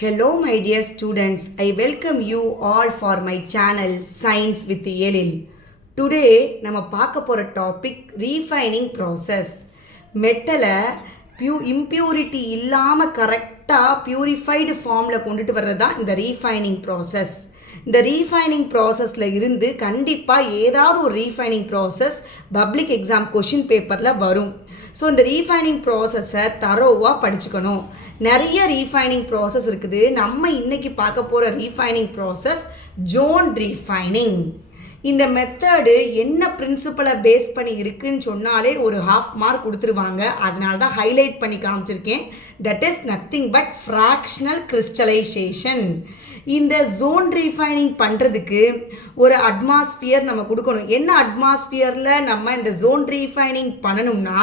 Hello my dear students, I welcome you all for my channel Science with Elil. Today நம்ம பார்க்க போற topic refining process. மெட்டலை impurity இல்லாமல் கரெக்டாக purified ஃபார்மில் கொண்டுட்டு வர்றது தான் இந்த ரீஃபைனிங் ப்ராசஸ். இந்த ரீஃபைனிங் ப்ராசஸில் இருந்து கண்டிப்பாக ஏதாவது ஒரு refining process public exam question பேப்பரில் வரும். ஸோ இந்த ரீஃபைனிங் ப்ராசஸை தரோவாக படிச்சுக்கணும். நிறைய ரீஃபைனிங் ப்ராசஸ் இருக்குது. நம்ம இன்னைக்கு பார்க்க போகிற ரீஃபைனிங் ப்ராசஸ் ஜோன் ரீஃபைனிங். இந்த மெத்தடு என்ன பிரின்சிபலை பேஸ் பண்ணி இருக்குன்னு சொன்னாலே ஒரு ஹாஃப் மார்க் கொடுத்துருவாங்க. அதனால தான் ஹைலைட் பண்ணி காமிச்சிருக்கேன். That is nothing but fractional crystallisation. இந்த ஜோன் ரீஃபைனிங் பண்ணுறதுக்கு ஒரு அட்மாஸ்பியர் நம்ம கொடுக்கணும். என்ன அட்மாஸ்பியரில் நம்ம இந்த ஜோன் ரீஃபைனிங் பண்ணணும்னா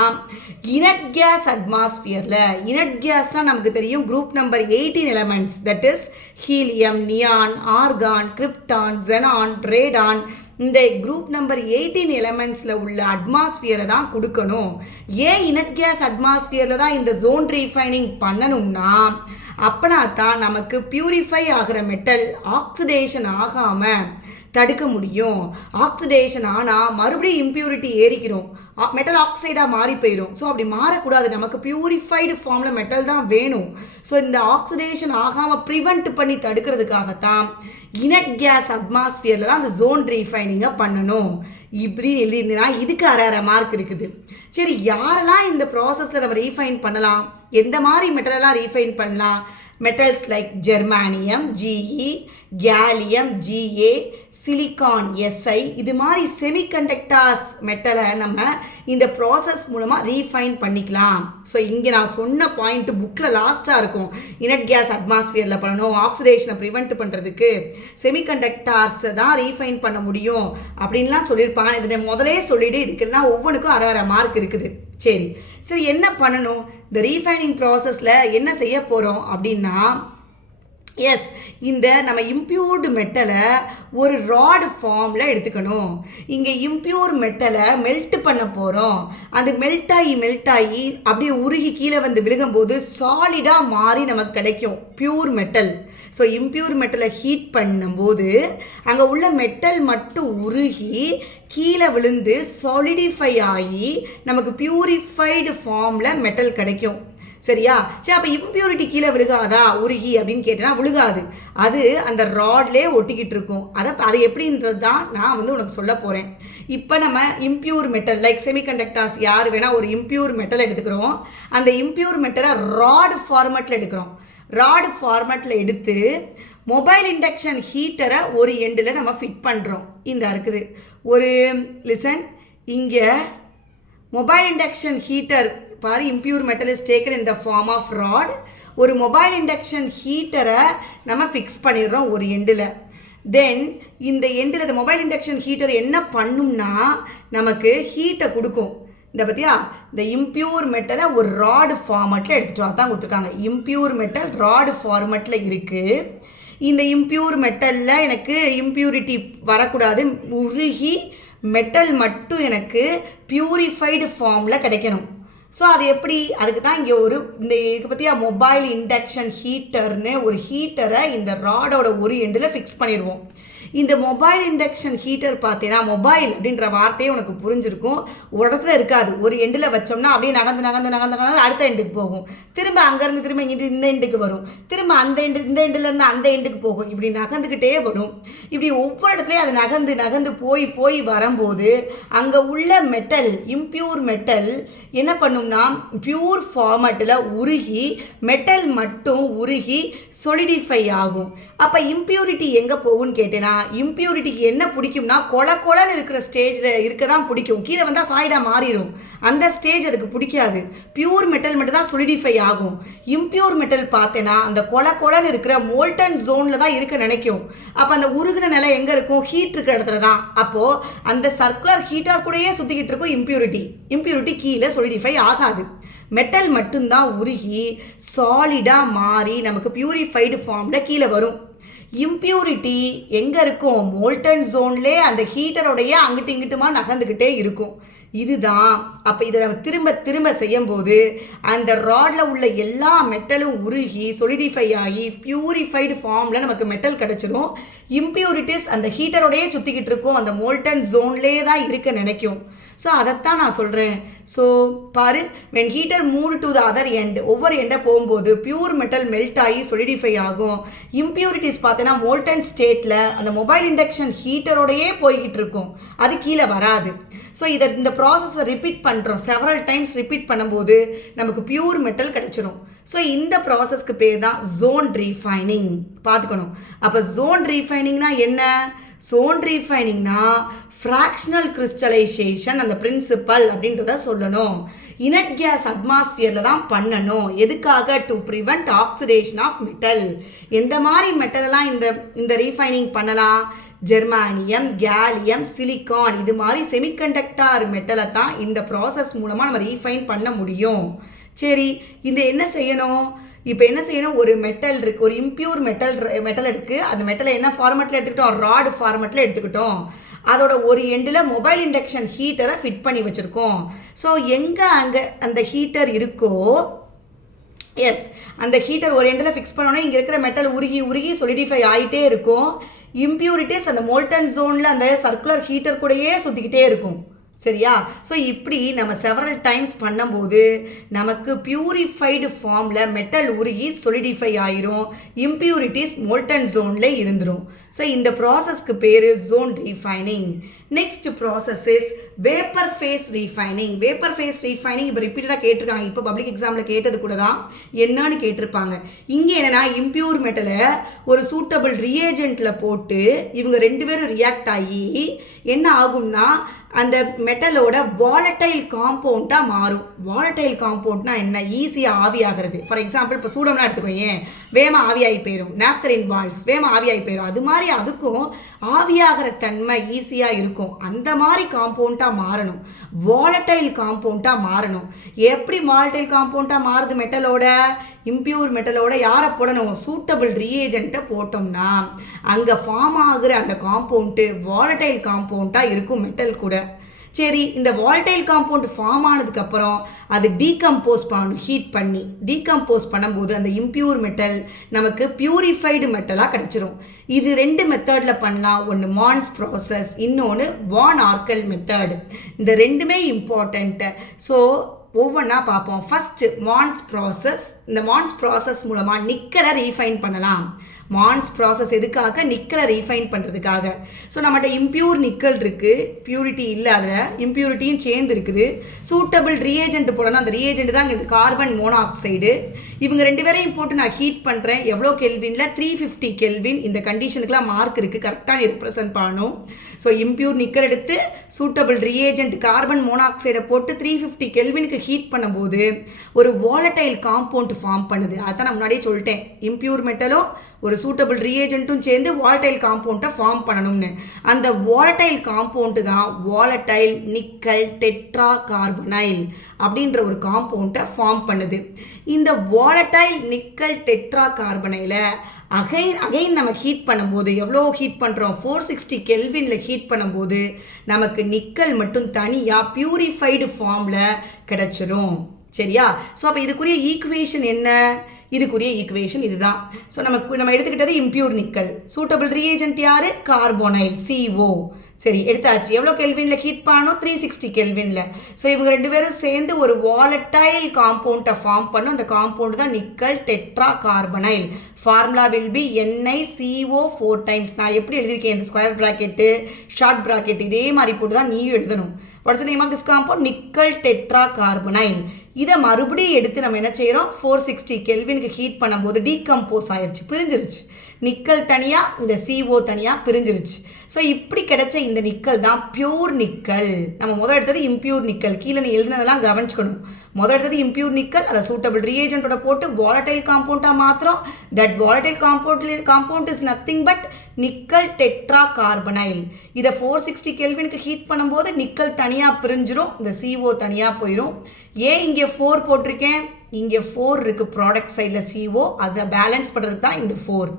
இனட் கேஸ் அட்மாஸ்பியரில். இனட் கேஸ்னால் நமக்கு தெரியும் group number 18 elements, that is helium, neon, argon, krypton, xenon, Radon. இந்த குரூப் நம்பர் 18 எலமெண்ட்ஸில் உள்ள அட்மாஸ்பியரை தான் கொடுக்கணும். ஏன் இனட் கேஸ் அட்மாஸ்பியரில் தான் இந்த ஜோன் ரீஃபைனிங் பண்ணணும்னா அப்பனா தான் நமக்கு பியூரிஃபை ஆகிற மெட்டல் ஆக்சிடேஷன் ஆகாமல் தடுக்க முடியும். ஆக்சிடேஷன் ஆனால் மறுபடியும் இம்ப்யூரிட்டி ஏறிக்கிறோம், மெட்டல் ஆக்சைடாக மாறி போயிடும். ஸோ அப்படி மாறக்கூடாது, நமக்கு பியூரிஃபைடு ஃபார்மில் மெட்டல் தான் வேணும். ஸோ இந்த ஆக்சிடேஷன் ஆகாமல் ப்ரிவெண்ட் பண்ணி தடுக்கிறதுக்காகத்தான் இனட் கேஸ் அட்மாஸ்பியரில் தான் அந்த ஜோன் ரீஃபைனிங்கை பண்ணணும். இப்படி எழுதியிருந்தீங்கன்னா இதுக்கு அரை மார்க் இருக்குது. சரி, யாரெல்லாம் இந்த ப்ராசஸில் நம்ம ரீஃபைன் பண்ணலாம், எந்த மாதிரி மெட்டலெல்லாம் ரீஃபைன் பண்ணலாம்? மெட்டல்ஸ் லைக் ஜெர்மானியம் GE, gallium GA, silicon SI, இது மாதிரி செமிகண்டக்டர்ஸ் மெட்டலை நம்ம இந்த ப்ராசஸ் மூலமாக ரீஃபைன் பண்ணிக்கலாம். ஸோ இங்கே நான் சொன்ன பாயிண்ட் புக்கில் லாஸ்ட்டாக இருக்கும். இனட் கேஸ் அட்மாஸ்பியரில் பண்ணணும், ஆக்சிடேஷனை ப்ரிவெண்ட் பண்ணுறதுக்கு செமிகண்டக்டர்ஸை தான் ரீஃபைன் பண்ண முடியும் அப்படின்லாம் சொல்லியிருப்பாங்க. இதை முதலே சொல்லிவிட்டு இதுக்கெல்லாம் ஒவ்வொன்றுக்கும் அரை மார்க் இருக்குது. சரி என்ன பண்ணணும்? இந்த ரீஃபைனிங் ப்ராசஸில் என்ன செய்ய போகிறோம் அப்படின்னா, எஸ், இந்த நம்ம இம்ப்யூர்டு மெட்டலை ஒரு ராட் ஃபார்மில் எடுத்துக்கணும். இங்கே இம்ப்யூர் மெட்டலை மெல்ட் பண்ண போகிறோம். அது மெல்ட் ஆகி அப்படியே உருகி கீழே வந்து விழுகும்போது சாலிடாக மாறி நமக்கு கிடைக்கும் பியூர் மெட்டல். ஸோ இம்ப்யூர் மெட்டலை ஹீட் பண்ணும்போது அங்கே உள்ள மெட்டல் மட்டும் உருகி கீழே விழுந்து சாலிடிஃபை ஆகி நமக்கு பியூரிஃபைடு ஃபார்மில் மெட்டல் கிடைக்கும். சரியா? சரி, அப்போ இம்ப்யூரிட்டி கீழே விழுகாதா உருகி அப்படின்னு கேட்டேன்னா விழுகாது. அது அந்த ராட்லேயே ஒட்டிக்கிட்டு இருக்கும். அதை எப்படின்றது தான் நான் உனக்கு சொல்ல போகிறேன். இப்போ நம்ம இம்ப்யூர் மெட்டல் லைக் செமிகண்டக்டர்ஸ் யார் வேணால் ஒரு இம்ப்யூர் மெட்டல் எடுத்துக்கிறோம். அந்த இம்ப்யூர் மெட்டலை ராட் ஃபார்மேட்டில் எடுக்கிறோம். ராட் ஃபார்மேட்டில் எடுத்து மொபைல் இண்டக்ஷன் ஹீட்டரை ஒரு எண்டில் நம்ம ஃபிட் பண்ணுறோம். இந்த இருக்குது ஒரு லிசன். இங்கே மொபைல் இண்டக்ஷன் ஹீட்டர் பாரு, impure metal is taken in the form of rod. ஒரு மொபைல் இண்டக்ஷன் ஹீட்டரை நம்ம ஃபிக்ஸ் பண்ணிடுறோம் ஒரு எண்டில். தென் இந்த எண்டில் இந்த மொபைல் இண்டக்ஷன் ஹீட்டர் என்ன பண்ணும்னா நமக்கு ஹீட்டை கொடுக்கும். இந்த பற்றியா, இந்த இம்ப்யூர் மெட்டலை ஒரு ராடு ஃபார்மேட்டில் எடுத்துகிட்டு வா தான் கொடுத்துருக்காங்க. இம்ப்யூர் மெட்டல் ராடு ஃபார்மேட்டில் இருக்குது. இந்த இம்ப்யூர் மெட்டலில் எனக்கு இம்ப்யூரிட்டி வரக்கூடாது, உருகி மெட்டல் மட்டும் எனக்கு பியூரிஃபைடு ஃபார்மில் கிடைக்கணும். ஸோ அது எப்படி? அதுக்கு தான் இங்கே இந்த இதுக்கு பற்றியா மொபைல் இண்டக்ஷன் ஹீட்டர்னு ஒரு ஹீட்டரை இந்த ராடோட ஒரு எண்டில் ஃபிக்ஸ் பண்ணிடுவோம். இந்த மொபைல் இண்டக்ஷன் ஹீட்டர் பார்த்தீங்கன்னா, மொபைல் அப்படின்ற வார்த்தையே உனக்கு புரிஞ்சிருக்கும். ஒரு இடத்துல இருக்காது, ஒரு எண்டில் வச்சோம்னா அப்படியே நகர்ந்து அடுத்த எண்டுக்கு போகும். திரும்ப அங்கேருந்து திரும்ப இந்த எண்டுக்கு வரும், திரும்ப இந்த எண்டுலேருந்து அந்த எண்டுக்கு போகும். இப்படி நகர்ந்துக்கிட்டே வரும். இப்படி ஒவ்வொரு இடத்துலையும் அது நகர்ந்து போய் வரும்போது அங்கே உள்ள மெட்டல் இம்ப்யூர் மெட்டல் என்ன பண்ணும்னா பியூர் ஃபார்மேட்டில் உருகி மெட்டல் மட்டும் உருகி சொலிடிஃபை ஆகும். அப்போ இம்ப்யூரிட்டி எங்கே போகும்னு கேட்டேன்னா, இம்ப்யூரிட்டிக்கு என்ன பிடிக்கும்னா கொலன்னு இருக்கிற ஸ்டேஜில் இருக்க தான் பிடிக்கும். கீழே வந்தால் சாய்டாக மாறிடும். அந்த ஸ்டேஜ் அதுக்கு பிடிக்காது. பியூர் மெட்டல் மட்டும் தான் சொலிடிஃபை ஆகும். இம்ப்யூர் மெட்டல் பார்த்தேன்னா அந்த கொலன்னு இருக்கிற மோல்டன் ஜோனில் தான் இருக்க நினைக்கும். அப்போ அந்த உருகின நிலை எங்கே இருக்கும்? ஹீட் இருக்கிற இடத்துல தான். அப்போது அந்த சர்க்குலர் ஹீட்டர் கூடயே சுற்றிக்கிட்டு இருக்கும் இம்ப்யூரிட்டி கீழே சொலிடிஃபை ஆகாது. மெட்டல் மட்டும்தான் உருகி சாலிடாக மாறி நமக்கு பியூரிஃபைடு ஃபார்மில் கீழே வரும். இம்ப்யூரிட்டி எங்கே இருக்கும்? மோல்டன் ஜோன்லே அந்த ஹீட்டரோடைய அங்கிட்டு இங்கிட்டுமா நகர்ந்துக்கிட்டே இருக்கும். இதுதான். அப்போ இதை நம்ம திரும்ப திரும்ப செய்யும்போது அந்த ராடில் உள்ள எல்லா மெட்டலும் உருகி சொலிடிஃபை ஆகி பியூரிஃபைடு ஃபார்மில் நமக்கு மெட்டல் கிடச்சிரும். இம்ப்யூரிட்டிஸ் அந்த ஹீட்டரோடையே சுற்றிக்கிட்டு இருக்கும், அந்த மோல்டன் ஜோன்லேயே தான் இருக்க நினைக்கும். ஸோ அதைத்தான் நான் சொல்கிறேன். ஸோ பாரு, when heater moved to the other end, ஒவ்வொரு எண்டை போகும்போது பியூர் மெட்டல் மெல்ட் ஆகி சொலிடிஃபை ஆகும். இம்ப்யூரிட்டிஸ் பார்த்தீங்கன்னா மோல்டன் ஸ்டேட்டில் அந்த மொபைல் இண்டக்ஷன் ஹீட்டரோடையே போய்கிட்டு இருக்கும், அது கீழே வராது. ஸோ இந்த ப்ராசஸை ரிப்பீட் பண்ணுறோம், செவரல் டைம்ஸ் ரிப்பீட் பண்ணும்போது நமக்கு பியூர் மெட்டல் கிடச்சிரும். ஸோ இந்த ப்ராசஸ்க்கு பேர் தான் ஜோன் ரீஃபைனிங். பார்த்துக்கணும். அப்போ ஜோன் ரீஃபைனிங்னா என்ன? ஜோன் ரீஃபைனிங்னா ஃப்ராக்ஷனல் கிறிஸ்டலைசேஷன், அந்த பிரின்சிபல் அப்படின்றத சொல்லணும். இனட் கேஸ் அட்மாஸ்பியரில் தான் பண்ணணும். எதுக்காக? To prevent oxidation of metal. எந்த மாதிரி மெட்டலெல்லாம் இந்த ரீஃபைனிங் பண்ணலாம்? ஜெர்மானியம், கேலியம், சிலிக்கான், இது மாதிரி செமிகண்டக்டர் மெட்டலை தான் இந்த ப்ராசஸ் மூலமாக நம்ம ரீஃபைன் பண்ண முடியும். சரி, இந்த என்ன செய்யணும்? இப்போ என்ன செய்யணும்? ஒரு மெட்டல் இருக்குது, ஒரு இம்ப்யூர் மெட்டல் இருக்குது. அந்த மெட்டலை என்ன ஃபார்மெட்டில் எடுத்துக்கிட்டோம்? ராடு ஃபார்மெட்டில் எடுத்துக்கிட்டோம். அதோட ஒரு எண்டில் மொபைல் இண்டக்ஷன் ஹீட்டரை ஃபிட் பண்ணி வச்சுருக்கோம். ஸோ எங்கே அங்கே அந்த ஹீட்டர் இருக்கோ, எஸ், அந்த ஹீட்டர் ஒரு எண்டில் ஃபிக்ஸ் பண்ணோன்னா இங்கே இருக்கிற மெட்டல் உருகி உருகி சொலிடிஃபை ஆகிட்டே இருக்கும். இம்ப்யூரிட்டிஸ் அந்த மோல்டன் ஜோனில் அந்த சர்க்குலர் ஹீட்டர் கூடயே சுற்றிக்கிட்டே இருக்கும். சரியா? ஸோ இப்படி நம்ம செவரல் டைம்ஸ் பண்ணும்போது நமக்கு பியூரிஃபைடு ஃபார்மில் மெட்டல் உருகி சொலிடிஃபை ஆயிரும், இம்ப்யூரிட்டிஸ் மோல்டன் ஜோனில் இருந்துடும். ஸோ இந்த ப்ராசஸ்க்கு பேர் zone refining. Next process is vapour phase refining. Vapour phase refining இப்போ ரிப்பீட்டடாக கேட்டிருக்காங்க. இப்போ பப்ளிக் எக்ஸாமில் கேட்டது கூட தான் என்னன்னு கேட்டிருப்பாங்க. இங்கே என்னென்னா இம்ப்யூர் மெட்டலை ஒரு சூட்டபிள் ரியேஜென்ட்டில் போட்டு இவங்க ரெண்டு பேரும் ரியாக்ட் ஆகி என்ன ஆகும்னா அந்த மெட்டலோட வாலட்டைல் காம்பவுண்டாக மாறும். வாலட்டைல் காம்பவுண்ட்னா என்ன? ஈஸியாக ஆவியாகிறது. ஃபார் எக்ஸாம்பிள் இப்போ சூடம்லாம் எடுத்துக்கோங்க, வேமா ஆவியாகி போயிடும். நாப்தலின் பால்ஸ் வேமா ஆவியாகி போயிடும். அது மாதிரி அதுக்கும் ஆவியாகிற தன்மை ஈஸியாக இருக்கும். அந்த மாதிரி காம்பவுண்டாக மாறணும், வாலட்டைல் காம்பவுண்டாக மாறணும். எப்படி வாலட்டைல் காம்பவுண்டாக மாறுது? மெட்டலோட, இம்ப்யூர் மெட்டலோட யாரை போடணும்? சூட்டபிள் ரியேஜென்ட்டை போட்டோம்னா அங்கே ஃபார்ம் ஆகுற அந்த காம்பவுண்டு வாலட்டைல் காம்பவுண்டாக இருக்கும் மெட்டல் கூட. சரி, இந்த வாலட்டைல் காம்பவுண்ட் ஃபார்ம் ஆனதுக்கப்புறம் அது டீகம்போஸ் பண்ணணும், ஹீட் பண்ணி. டீகம்போஸ் பண்ணும்போது அந்த இம்ப்யூர் மெட்டல் நமக்கு பியூரிஃபைடு மெட்டலாக கிடச்சிரும். இது ரெண்டு மெத்தடில் பண்ணலாம். ஒன்று மான்ஸ் ப்ராசஸ், இன்னொன்று வான் ஆர்கல் மெத்தட். இந்த ரெண்டுமே இம்பார்ட்டண்ட்டு. ஸோ ஒவ்வொன்றா பார்ப்போம். First மான்ஸ் process. இந்த மான்ஸ் ப்ராசஸ் மூலமாக நிக்கலை ரீஃபைன் பண்ணலாம். மான்ஸ் ப்ராசஸ் எதுக்காக? நிக்கலை ரீஃபைன் பண்ணுறதுக்காக. ஸோ நம்மகிட்ட இம்ப்யூர் நிக்கல் இருக்குது, பியூரிட்டி இல்லை, அதில் இம்ப்யூரிட்டியும் சேர்ந்து இருக்குது. சூட்டபிள் ரியேஜென்ட் போடணும். அந்த ரியேஜென்ட் தான் இந்த கார்பன் மோனாக்சைடு. இவங்க ரெண்டு பேரையும் போட்டு நான் ஹீட் பண்ணுறேன். எவ்வளோ கெல்வினில்? 350 கெல்வின். இந்த கண்டிஷனுக்குலாம் மார்க் இருக்குது, கரெக்டாக நீ ரெப்ரசன்ட் பண்ணணும். ஸோ இம்ப்யூர் நிக்கல் எடுத்து சூட்டபிள் ரியேஜென்ட் கார்பன் மோனாக்சைடை போட்டு 350 கெல்வினுக்கு ஹீட் பண்ணும்போது ஒரு வாலட்டைல் காம்பவுண்ட் ஃபார்ம் பண்ணுது. அதான் நான் முன்னாடியே சொல்லிட்டேன், இம்ப்யூர் மெட்டலும் ஒரு சூட்டபிள் ரியேஜென்ட்டும் சேர்ந்து வாலட்டைல் காம்பவுண்டை ஃபார்ம் பண்ணணும்னு. அந்த வாலட்டைல் காம்பவுண்டு தான் வாலட்டைல் நிக்கல் டெட்ரா கார்பனைல் அப்படின்ற ஒரு காம்பவுண்டை ஃபார்ம் பண்ணுது. இந்த வாலட்டைல் நிக்கல் டெட்ரா கார்பனைல அகைன் நம்ம ஹீட் பண்ணும்போது எவ்வளோ ஹீட் பண்ணுறோம்? 460 கெல்வினில் ஹீட் பண்ணும்போது நமக்கு நிக்கல் மட்டும் தனியாக பியூரிஃபைடு ஃபார்மில் கிடச்சிரும். சரியா? ஸோ அப்போ இதுக்குரிய ஈக்குவேஷன் என்ன? இதுக்குரிய ஈக்குவேஷன் இதுதான். ஸோ நம்ம எடுத்துக்கிட்டது இம்ப்யூர் நிக்கல். சூட்டபிள் ரியேஜென்ட் யார்? Carbonyl, CO. சரி, எடுத்தாச்சு. எவ்வளோ கெல்வினில் ஹீட் பண்ணணும்? 360 கெல்வினில். ஸோ இவங்க ரெண்டு பேரும் சேர்ந்து ஒரு வாலட்டைல் காம்பவுண்டை ஃபார்ம் பண்ணும். அந்த காம்பவுண்டு தான் nickel tetra carbonyl. Formula will be NiCO 4 times. நான் எப்படி எழுதியிருக்கேன்? இந்த ஸ்கொயர் ப்ராக்கெட்டு, ஷார்ட் ப்ராக்கெட் இதே மாதிரி போட்டு தான் நீயும் எழுதணும். What's the name of this compound? Nickel tetra carbonyl. இதை மறுபடியும் எடுத்து நம்ம என்ன செய்கிறோம்? 460 கெல்வினுக்கு ஹீட் பண்ணும்போது டீகம்போஸ் ஆயிடுச்சு, பிரிஞ்சிருச்சு. நிக்கல் தனியாக, இந்த CO தனியாக பிரிஞ்சிருச்சு. ஸோ இப்படி கிடைச்ச இந்த நிக்கல் தான் பியூர் நிக்கல். நம்ம முதல் எடுத்தது இம்ப்யூர் நிக்கல். கீழே நீ எழுதினதெல்லாம் கவனிச்சுக்கணும். முதல் எடுத்தது இம்ப்யூர் நிக்கல், அதை சூட்டபிள் ரியேஜென்ட்டோட போட்டு வாலட்டைல் காம்பவுண்டாக மாத்திரம். That volatile compound is nothing but nickel tetra carbonyl. இதை 460 கெல்வினுக்கு ஹீட் பண்ணும்போது நிக்கல் தனியாக பிரிஞ்சிரும், இந்த CO தனியாக போயிடும். ஏன் இங்கே 4 போட்டிருக்கேன்? இங்கே 4 இருக்குது ப்ராடக்ட் சைடில் CO, அதை பேலன்ஸ் பண்ணுறது தான் இந்த 4.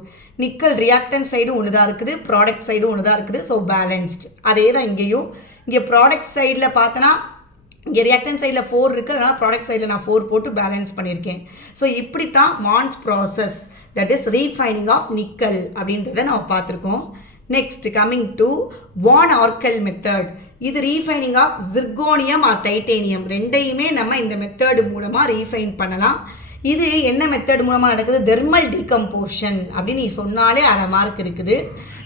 நிக்கல் ரியாக்டன் சைடும் ஒன்று தான் இருக்குது, ப்ராடக்ட் சைடும் ஒன்று தான் இருக்குது. So balanced. அதே தான் இங்கேயும். இங்கே ப்ராடக்ட் சைடில் பார்த்தோன்னா இங்கே ரியாக்டன்ட் சைடில் 4 இருக்குது, அதனால் ப்ராடக்ட் சைடில் நான் 4 போட்டு பேலன்ஸ் பண்ணியிருக்கேன். ஸோ இப்படி தான் Mond's process, that is refining of nickel அப்படின்றத நம்ம பார்த்துருக்கோம். Next coming to van Arkel method. இது refining of zirconium or titanium, ரெண்டையுமே நம்ம இந்த மெத்தட் மூலமாக ரீஃபைன் பண்ணலாம். இது என்ன மெத்தட் மூலமாக நடக்குது? தெர்மல் டீகம்போஷன் அப்படின்னு நீ சொன்னாலே அரை மார்க் இருக்குது.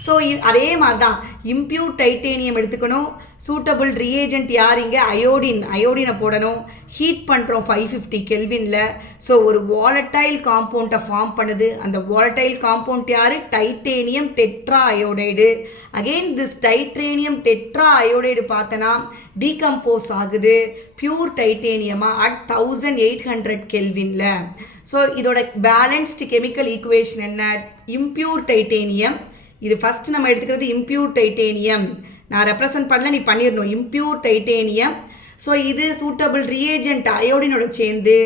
ஸோ அதே மாதிரி தான் இம்ப்யூர் டைட்டேனியம் எடுத்துக்கணும். சூட்டபிள் ரியேஜென்ட் யார்? இங்கே அயோடினை போடணும். ஹீட் பண்ணுறோம் 550 கெல்வினில். ஸோ ஒரு வாலட்டைல் காம்பவுண்டை ஃபார்ம் பண்ணுது. அந்த வாலட்டைல் காம்பவுண்ட் யார்? Titanium tetra iodide. Again this titanium tetra iodide பார்த்தனா டீகம்போஸ் ஆகுது பியூர் டைட்டேனியமாக அட் 1800 கெல்வினில். ஸோ இதோட பேலன்ஸ்டு கெமிக்கல் ஈக்குவேஷன் என்ன? Impure titanium. இது ஃபஸ்ட்டு நம்ம எடுத்துக்கிறது இம்ப்யூர் டைட்டேனியம். நான் ரெப்ரசன்ட் பண்ணல, நீ பண்ணிடணும். Impure titanium. ஸோ இது சூட்டபிள் ரியேஜென்ட் அயோடினோட சேர்ந்து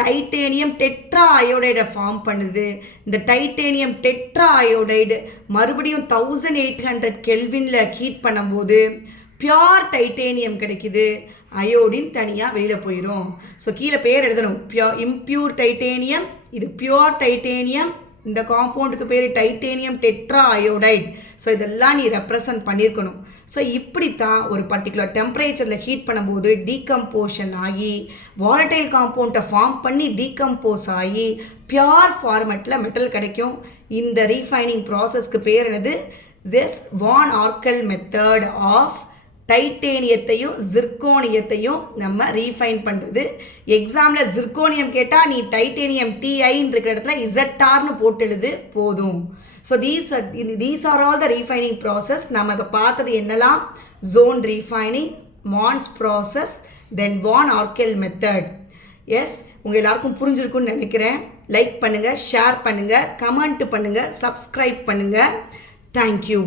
டைட்டேனியம் டெட்ரா அயோடைடை ஃபார்ம் பண்ணுது. இந்த டைட்டேனியம் டெட்ரா அயோடைடு மறுபடியும் 1800 கெல்வினில் ஹீட் பண்ணும்போது பியோர் டைட்டேனியம் கிடைக்குது. அயோடின் தனியாக வெளியில் போயிடும். ஸோ கீழே பேர் எழுதணும். இம்ப்யூர் டைட்டேனியம், இது பியோர் டைட்டேனியம், இந்த காம்பவுண்டுக்கு பேர் டைட்டேனியம் டெட்ரா அயோடைட். ஸோ இதெல்லாம் நீ ரெப்ரசன்ட் பண்ணியிருக்கணும். ஸோ இப்படித்தான் ஒரு பர்டிகுலர் டெம்பரேச்சரில் ஹீட் பண்ணும்போது டீகம்போஷன் ஆகி வாலட்டைல் காம்பவுண்டை ஃபார்ம் பண்ணி டீகம்போஸ் ஆகி பியோர் ஃபார்மெட்டில் மெட்டல் கிடைக்கும். இந்த ரீஃபைனிங் ப்ராசஸ்க்கு பேர் என்னது? This van Arkel method of டைட்டேனியத்தையும் ஜிர்கோனியத்தையும் நம்ம ரீஃபைன் பண்ணுறது. எக்ஸாமில் ஜிர்கோனியம் கேட்டால் நீ டைட்டேனியம் டிஐன்னு இருக்கிற இடத்துல இசட்டார்னு போட்டு எழுது போதும். So these are all the refining process. நம்ம இப்போ பார்த்தது என்னெல்லாம்? ஜோன் ரீஃபைனிங், மான்ஸ் ப்ராசஸ், தென் வான் ஆர்கல் மெத்தட். எஸ், உங்கள் எல்லாருக்கும் புரிஞ்சிருக்குன்னு நினைக்கிறேன். லைக் பண்ணுங்கள், ஷேர் பண்ணுங்கள், கமெண்ட் பண்ணுங்கள், சப்ஸ்கிரைப் பண்ணுங்கள். தேங்க்யூ.